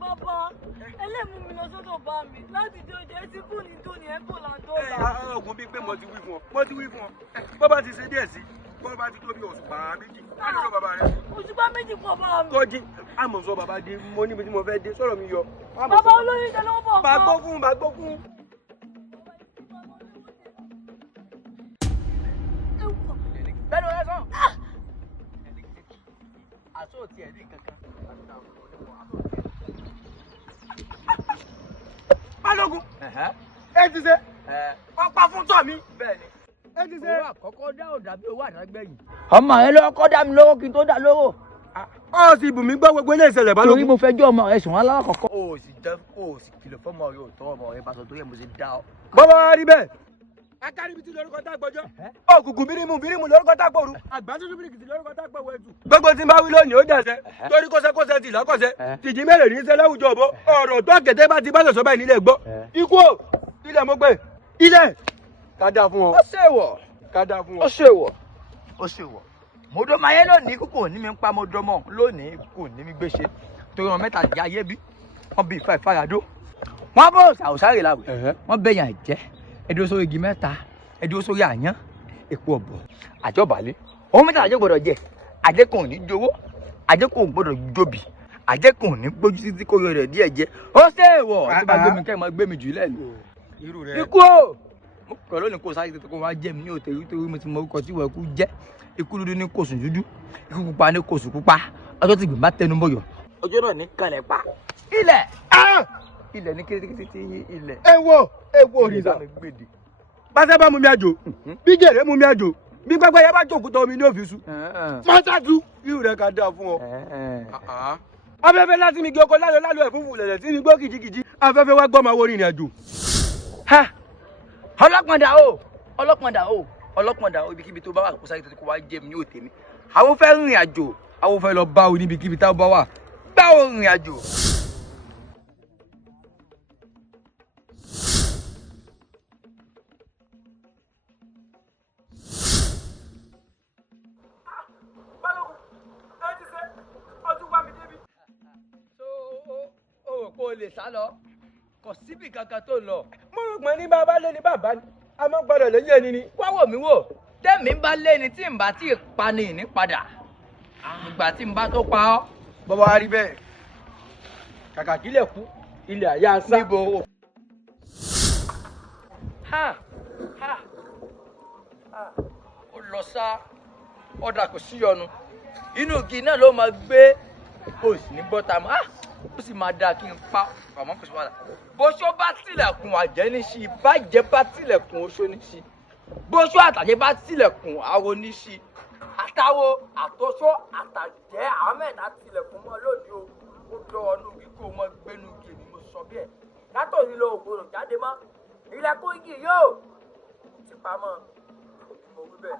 Bàbá, ẹlẹ́mú mi lọ sọ́dọ̀ bá mi láti jẹ́ oúnjẹ tí kò ní tó ní ẹ́pò làǹdó là. Ọ̀gùn bíi pé mo ti wí fún ọ. Bó bá ti ṣe díẹ̀ sí, bó bá ti tó bí òṣùpá méjì. Láti sọ bàbá rẹ. Òṣùpá méjì pọ̀ bá mi. Kọ́jí, àmọ̀ sọ bàbá dé, mo níbi tí mo fẹ́ dé, sọ̀rọ̀ mi yọ. Bàbá olóyè jẹ́ lọ́wọ́ bọ̀. Bá gbọ́ fún. Bẹ́ẹ̀ni ọ̀rẹ́ sọ. Àṣọ òtí ẹ̀ ní kankan. Balógun, ẹ ti ṣe. Ọ̀pá fún tọ̀ mi. Bẹ́ẹ̀ni. Ẹ ti ṣe. Owó àkọ́kọ́ dá ò dàbí owó àdágbẹ̀yìn. Ọmọ rẹ ló kọ́ dá mi lówó kí n tó dá lówó. Ó sì bù mí gbọ́ gbogbo ilé ìṣẹ̀lẹ̀ Balógun. Torí mo fẹ́ jọ́ ọmọ rẹ sùn wọn lákọ̀ọ́kọ́. O sì kìlọ̀ fọ́mọ rẹ ò tọ́ ọmọ rẹ bá sọ torí ẹ̀ mo ṣe dá ọ. Bọ́bá rí bẹ́ẹ̀. Akáribítí lórúkọ tá gbọ́jọ́. Ògùngùn bírímù lórúkọ tá gbòòrú. Àgbàdúdú bíríkìtì lórúkọ tá gbọ̀wọ̀ ẹ̀jù. Gbogbo tí n bá wí lónìí ó dẹ̀sẹ̀. Torí kọ́sẹ́kọ́sẹ́ ti lọ́kọ̀sẹ́. Tìjì mélòó ní sẹ́ láwùjọ ọ̀bọ. Ọ̀rọ̀ tó kẹ̀tẹ́ bá ti bá sọ̀sọ́ báyìí nílẹ̀ gbọ́. Ikú o, ilẹ̀ mo gbé. Ilẹ̀. Ká dáa fún ọ. Ó ṣèwọ̀. Ká dáa fún ọ. Ó ṣèwọ̀. Mo dọ́ máa yé lónìí kúkú ní mi ń pa mo dọ́ mọ́ lónìí kò ní mi gbéṣe. Torí wọn mẹ́ta jẹ́ ayé bí. Wọ́n bí ìfà ìfaradó. Wọ́n bọ̀ ṣàwùsárè láwùjọ. Wọ́n bẹ̀yàn jẹ́. Ẹdúró sórí igi mẹ́ta. Ẹdúró sórí àyán. Èpo ọ̀bọ̀. Àjọbàlẹ̀. Ohun mẹ́ta àjẹ́ gbọ́dọ̀ jẹ. Àjẹ́ kan ò ní jowó. Àjẹ́ kan ò gbọ́dọ̀ jóbi. Àjẹ́ kan ò ní gbójú títí kó yọ rẹ̀ díẹ̀ jẹ. Ó ṣèwọ̀. Tí bá gbé mi kẹ́ ẹ máa gbé mi jù lẹ́nu. Irú rẹ̀. Ikú o. Mo kọ̀ lónìí kó sáré tó kó wá jẹ́ mi ní òtẹ̀rí torí mo ti mọ orúkọ tí wọ́n kú jẹ́. Ikú dúdú ní kòsùn dúdú. Ikú pupa ní kòsùn pupa. Ọjọ́ tí gbìmbá tẹnu bọ̀yọ̀. Ọjọ́ náà ní kalẹ̀ pa. Ilẹ̀. Ilẹ̀ ní kékeré tí ilẹ̀. Èwo òrìṣà. Báṣẹ́ bá mú mi àjò. Bí gèrè mú mi àjò. Bí pẹ́pẹ́ yẹn bá jókòó tọ́ mi ní òfìsù. Mọ́tàdú. Irú rẹ̀ ká dáa fún ọ. Afẹ́fẹ́ láti mi gé ọkọ lálọ́ ẹ̀fúnfù lẹ̀lẹ̀ tí mi gbọ́ kìjikìji. Afẹ́fẹ́ wá gbọ́ máa wo rìnrìn àjò. Ọlọ́pàá ibikíbi tó bá wà kó sáré tó kó wá jẹ́ mi ní òtẹ̀ mi. Àwọn fẹ́ rìnrìn àjò. Àwọn fẹ́ lọ bá o níbikíbi tá a bá wà. Báwo rìnrìn àjò? O lè sá lọ kò síbi kankan tó lọ. Mo rò pé ní bàbá lé ní bàbá ni a máa gbọ́dọ̀ lẹ́yìn ẹni ni. Wá wò mí wò tẹ́mi bá lé ni tí n bá tí ì pa ni ìní padà ìgbà tí n bá tó pa ọ́. Bọ́bá wa rí bẹ́ẹ̀ kàkà kílẹ̀ kú ilẹ̀ àyà sá. Níbo ó lọ sá ọ̀dà kò sí yọnu inú igi náà ló máa gbé kò sí ní bọ́tà mọ́ ó sì máa dáa kí n pa àmọ́ kò sí wàhálà bóṣó bá tilẹ̀kùn àjẹ́ ní sí bàjẹ́ bá tilẹ̀kùn oṣó ní sí bóṣó àtàjẹ́ bá tilẹ̀kùn àwo ní sí àtàwo àtọ́ṣó àtàjẹ́ àwọn mẹ́ta tilẹ̀kùn mọ́ lónìí o ó dọ̀ọ́ nù kí kò mọ gbénu igi ni mo sọ bẹ́ẹ̀ látòrí lo ògbóró jáde mọ́ ilẹ̀kùn igi yóò ti pamọ́ mo wí bẹ́ẹ̀.